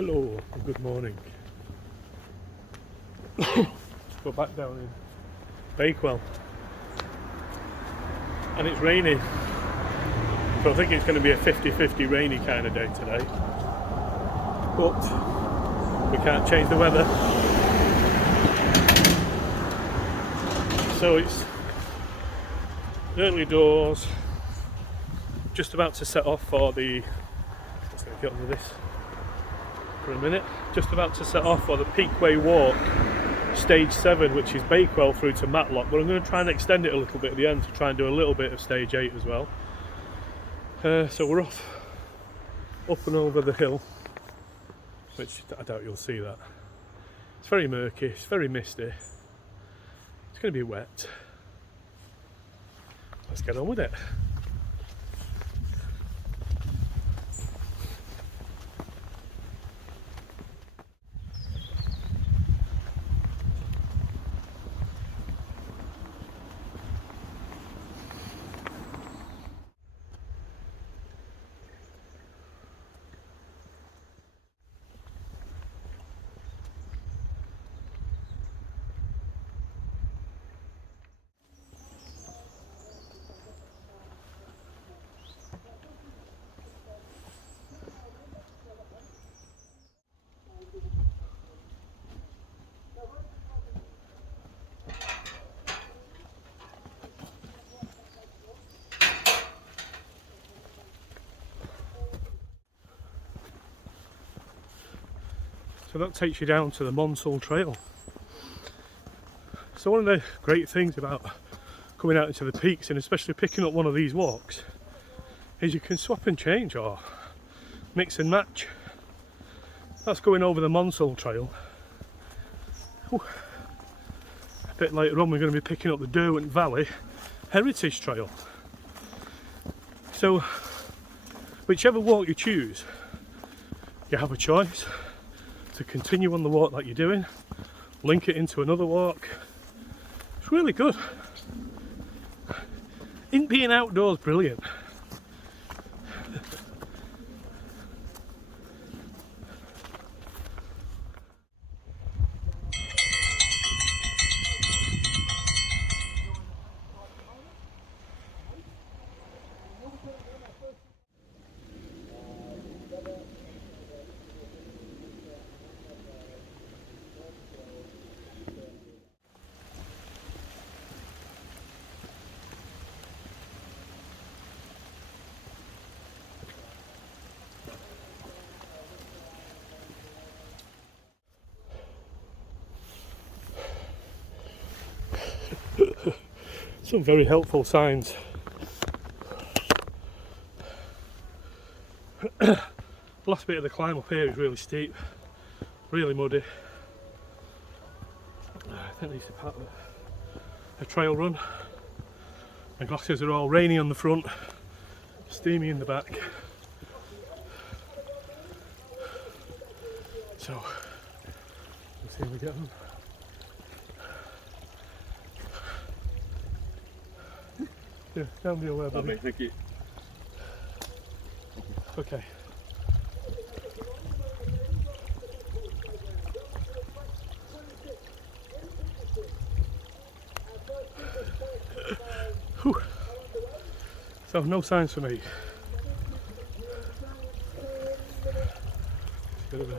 Hello and good morning. Go back down in Bakewell and it's raining, so I think it's going to be a 50-50 rainy kind of day today, but we can't change the weather, so it's early doors, just about to set off for the, let's get onto this for a minute, just about to set off for the Peakway Walk stage 7, which is Bakewell through to Matlock, but I'm going to try and extend it a little bit at the end to try and do a little bit of stage 8 as well. So we're off up and over the hill, which I doubt you'll see that. It's very murky, it's very misty, it's going to be wet. Let's get on with it. So that takes you down to the Monsell Trail. So one of the great things about coming out into the peaks, and especially picking up one of these walks, is you can swap and change or mix and match. That's going over the Monsell Trail. Ooh. A bit later on we're going to be picking up the Derwent Valley Heritage Trail. So whichever walk you choose, you have a choice to continue on the walk that you're doing, link it into another walk. It's really good. In being outdoors, brilliant. Some very helpful signs. The last bit of the climb up here is really steep, really muddy. I think this is part of a trail run. My glasses are all rainy on the front, steamy in the back. So, let's see how we get on. Yeah, down the way, buddy. Thank you. Okay. Whew. So no signs for me. It's a bit of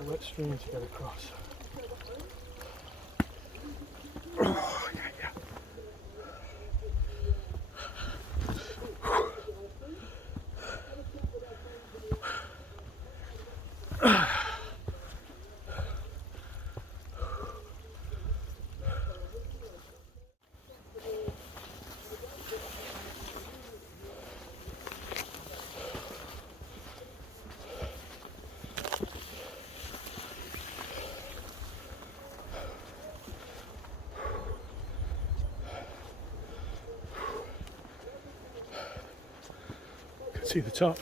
a wet stream to get across. See the top.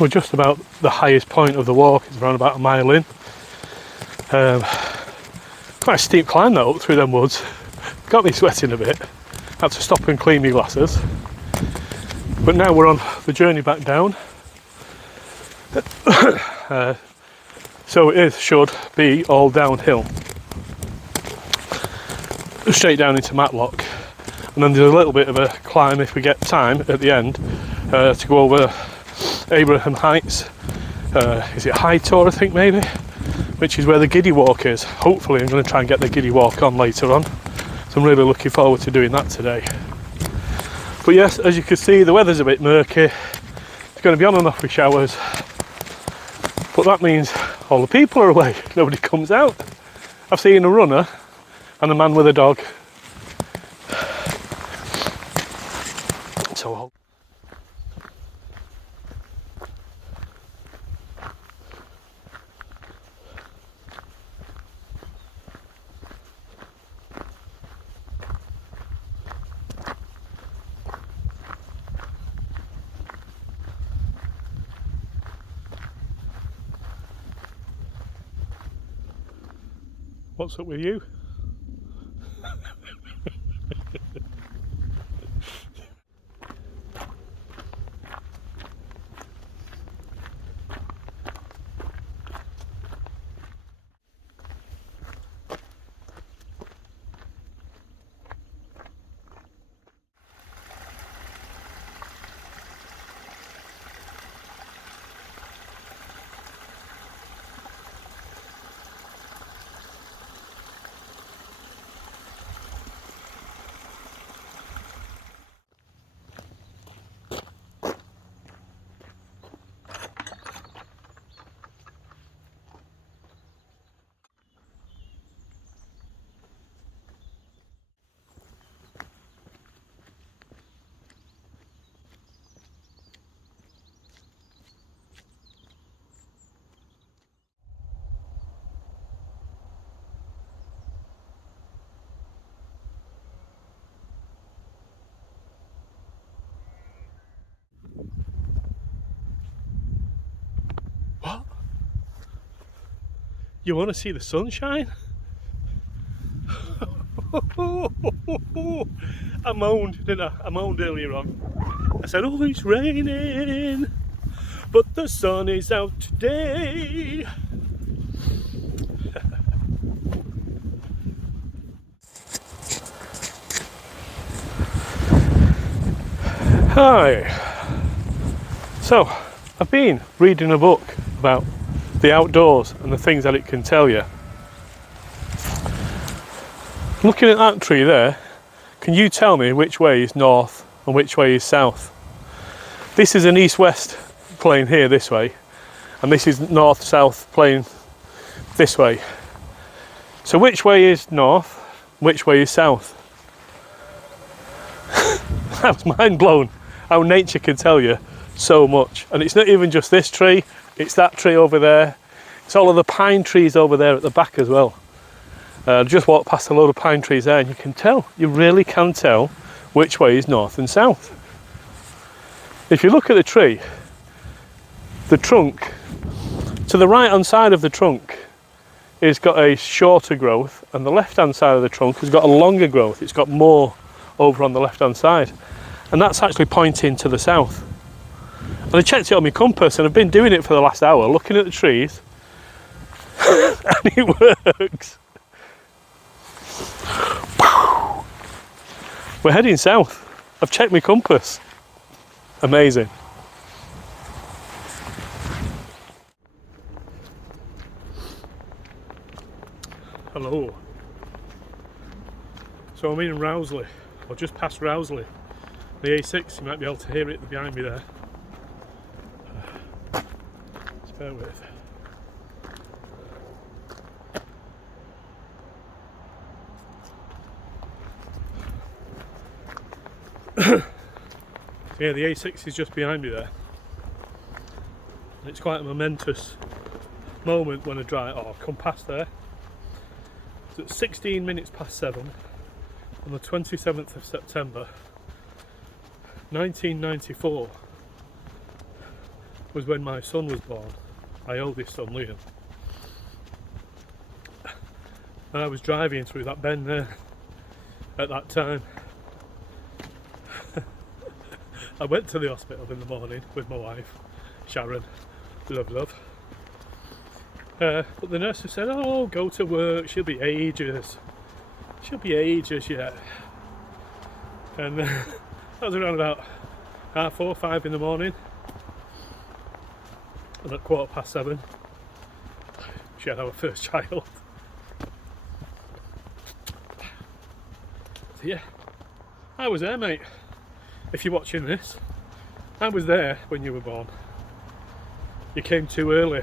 We're just about the highest point of the walk. It's around about a mile in. Quite a steep climb that up through them woods. Got me sweating a bit. Had to stop and clean my glasses. But now we're on the journey back down. So it should be all downhill. Straight down into Matlock. And then there's a little bit of a climb if we get time at the end to go over Abraham Heights. Is it High Tor, I think, maybe? Which is where the Giddy Walk is. Hopefully I'm going to try and get the Giddy Walk on later on. So I'm really looking forward to doing that today. But yes, as you can see, the weather's a bit murky. It's going to be on and off with showers. But that means all the people are away. Nobody comes out. I've seen a runner and a man with a dog. So what's up with you? What? You want to see the sunshine? I moaned, didn't I? I moaned earlier on. I said, oh, it's raining, but the sun is out today. Hi. So, I've been reading a book about the outdoors and the things that it can tell you. Looking at that tree there, can you tell me which way is north and which way is south? This is an east-west plane here this way, and this is north-south plane this way. So which way is north, which way is south? I was mind blown how nature can tell you so much. And it's not even just this tree, it's that tree over there. It's all of the pine trees over there at the back as well. Just walked past a load of pine trees there and you can tell, you really can tell which way is north and south. If you look at the tree, the trunk, to the right hand side of the trunk is got a shorter growth, and the left hand side of the trunk has got a longer growth. It's got more over on the left hand side, and that's actually pointing to the south. And I checked it on my compass, and I've been doing it for the last hour, looking at the trees, and it works. We're heading south. I've checked my compass. Amazing. Hello. So I'm in Rowsley, or just past Rowsley. The A6, you might be able to hear it behind me there. Just bear with. Yeah, the A6 is just behind me there. And it's quite a momentous moment when I drive, come past there. It's at 16 minutes past 7 on the 27th of September 1994, was when my son was born, my oldest son Liam. And I was driving through that bend there at that time. I went to the hospital in the morning with my wife, Sharon, love. But the nurse said, oh, go to work, she'll be ages yet. And that was around about 4:30, 5 in the morning. And at 7:15, she had our first child. So yeah, I was there, mate. If you're watching this, I was there when you were born. You came too early.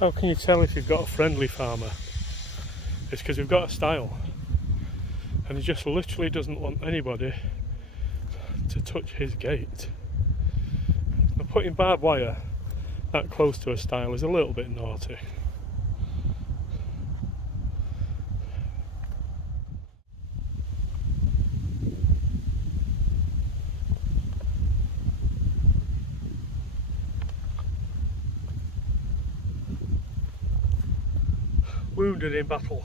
How can you tell if you've got a friendly farmer? It's because we've got a style, and he just literally doesn't want anybody to touch his gate. Now, putting barbed wire that close to a stile is a little bit naughty. Wounded in battle.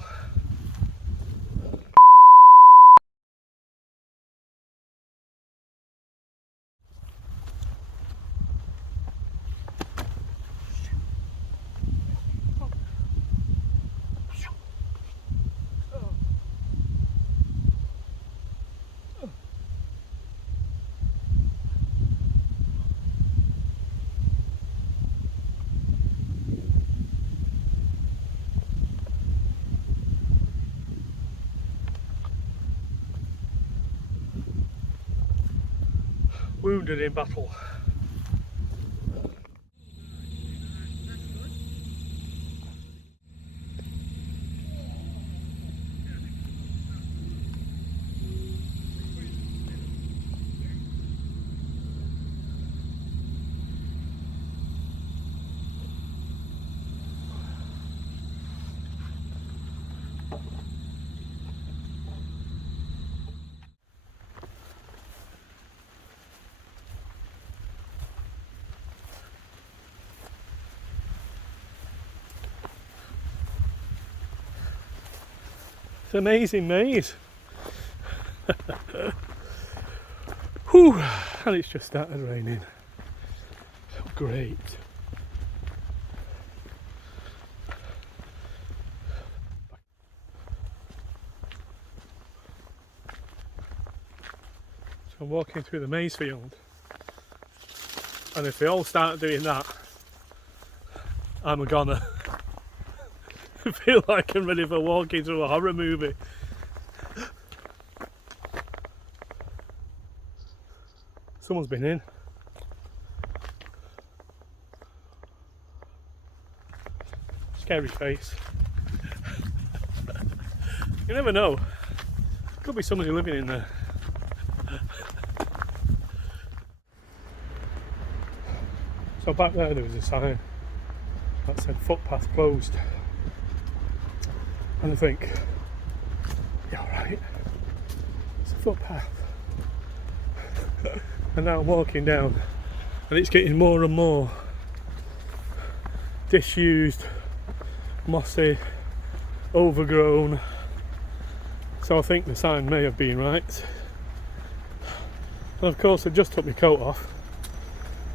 Wounded in battle. It's an amazing maze. Whew, and it's just started raining. Great. So I'm walking through the maize field, and if they all start doing that, I'm a goner. I feel like I'm ready for walking through a horror movie. Someone's been in. Scary face. You never know. Could be somebody living in there. So back there was a sign that said footpath closed. And I think, yeah, alright, it's a footpath. And now I'm walking down and it's getting more and more disused, mossy, overgrown. So I think the sign may have been right. And of course I just took my coat off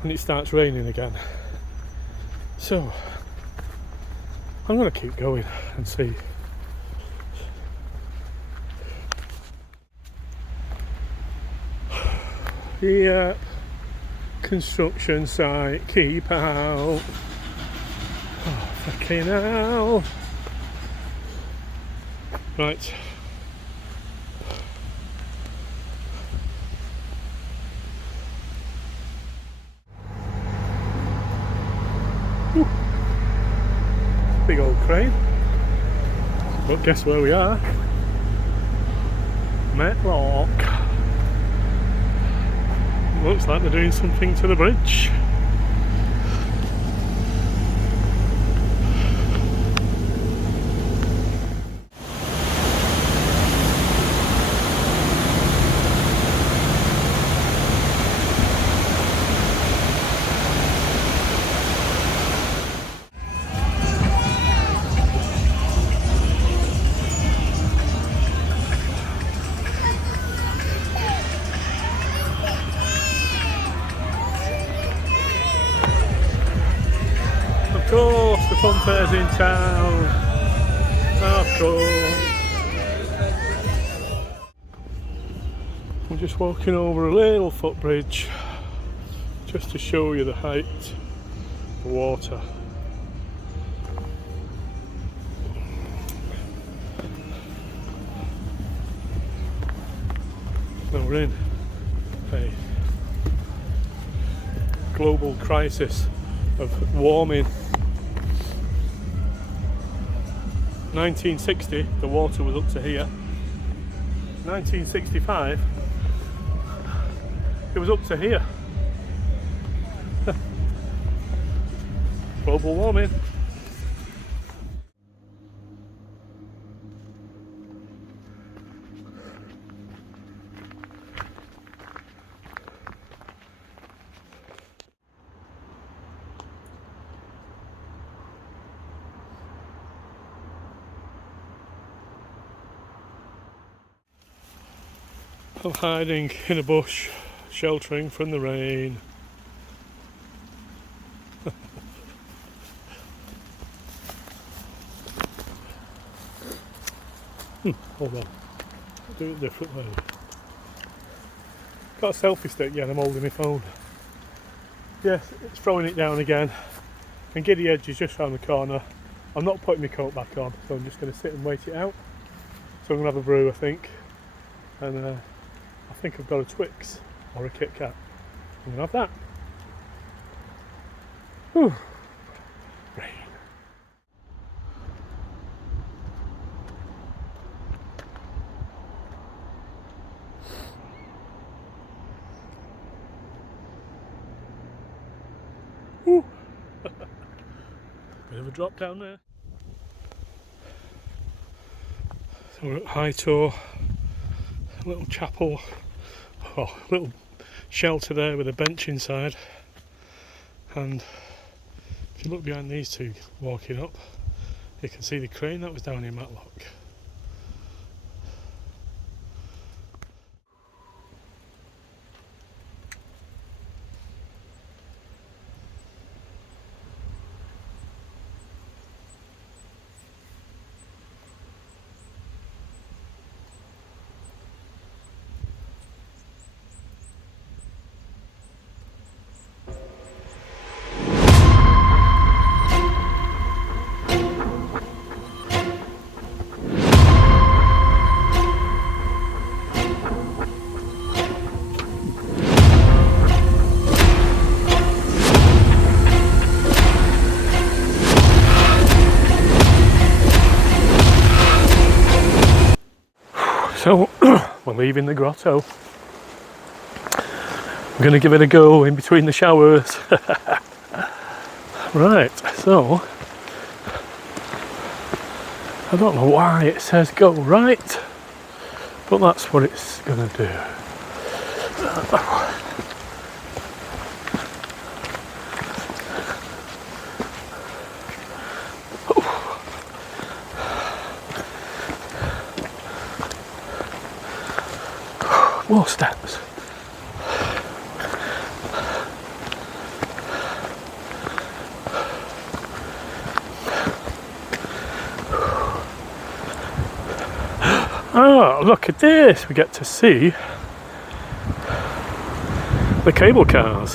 and it starts raining again. So I'm going to keep going and see. Yeah, construction site, keep out. Oh, fucking hell. Right. Ooh. Big old crane. But guess where we are? Matlock. Looks like they're doing something to the bridge. Of course, the fun fair's in town. Of course. I'm just walking over a little footbridge just to show you the height of the water. Now we're in a global crisis of warming. 1960 the water was up to here. 1965 it was up to here. Global warming. I'm hiding in a bush, sheltering from the rain. Hold on, I'll do it differently. Got a selfie stick, yeah, and I'm holding my phone. Yes, it's throwing it down again. And Giddy Edge is just round the corner. I'm not putting my coat back on, so I'm just going to sit and wait it out. So I'm going to have a brew, I think. And I think I've got a Twix or a Kit Kat. I'm going to have that. Whew. Rain. Whew. Bit of a drop down there. So we're at High Tor, a little chapel, a little shelter there with a bench inside, and if you look behind these two walking up, you can see the crane that was down in Matlock. So we're leaving the grotto. I'm going to give it a go in between the showers. Right, so I don't know why it says go right, but that's what it's going to do. More steps. Oh, look at this! We get to see the cable cars.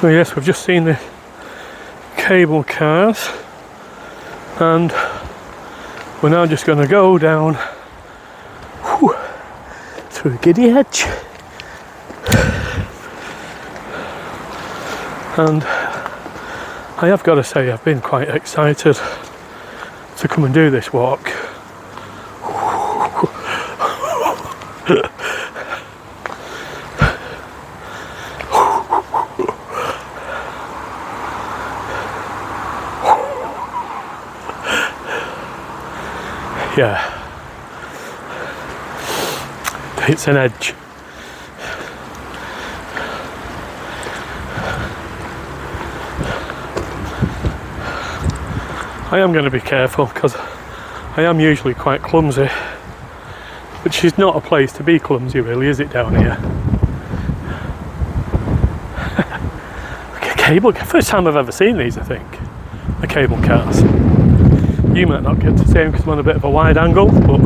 So yes, we've just seen the cable cars. And we're now just going to go down through Giddy Edge, and I have got to say I've been quite excited to come and do this walk. Yeah, it's an edge. I am going to be careful because I am usually quite clumsy, which is not a place to be clumsy really, is it, down here? Okay, cable, first time I've ever seen these, I think, the cable cars. You might not get to see them because I'm on a bit of a wide angle, but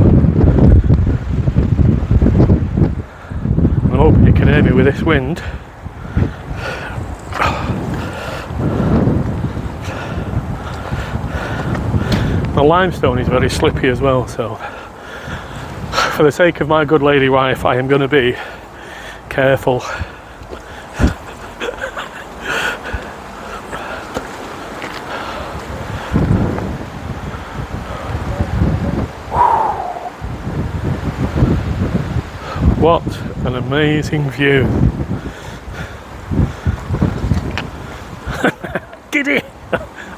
I'm hoping you can hear me with this wind. The limestone is very slippy as well, so for the sake of my good lady wife, I am going to be careful. What an amazing view. Giddy!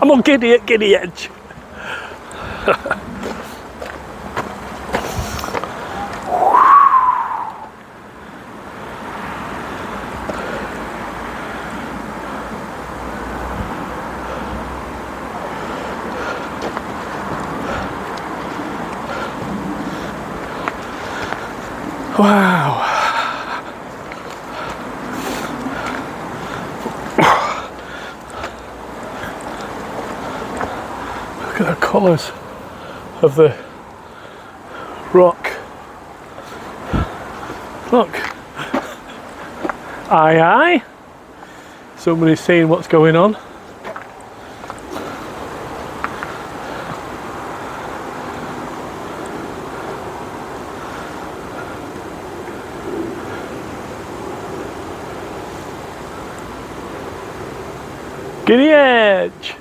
I'm on Giddy at Giddy Edge. Wow. Look at the colours of the rock. Look. Aye aye. Somebody's seeing what's going on. Giddy Edge!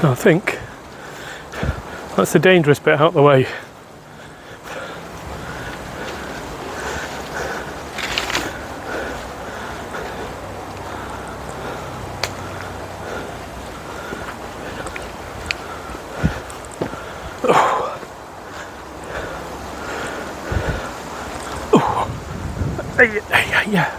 So I think that's the dangerous bit out the way. Oh. Oh. Yeah.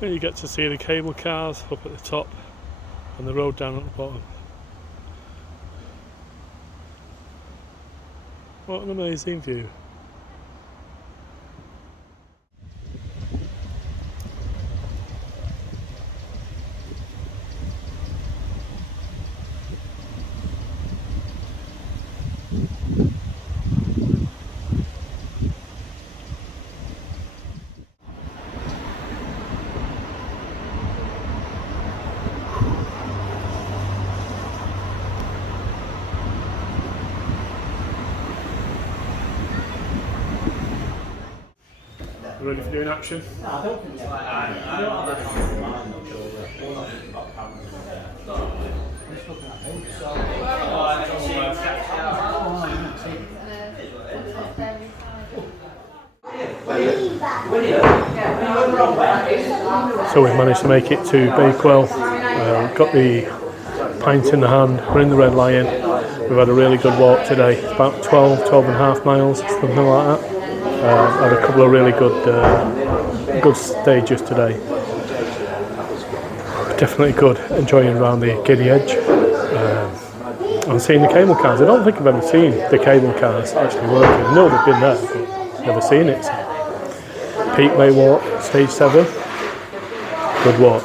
Here you get to see the cable cars up at the top and the road down at the bottom. What an amazing view. Ready for doing action? I don't think it's like I don't have that on my mind, I'm sure. Just looking at him. So we've managed to make it to Bakewell. Got the pint in the hand. We're in the Red Lion. We've had a really good walk today. It's about 12 and a half miles, something like that. Had a couple of really good stages today. Definitely good. Enjoying around the Giddy Edge. I'm seeing the cable cars. I don't think I've ever seen the cable cars actually working. I know they've been there, but never seen it. So. Peak Bay Walk, stage 7. Good walk.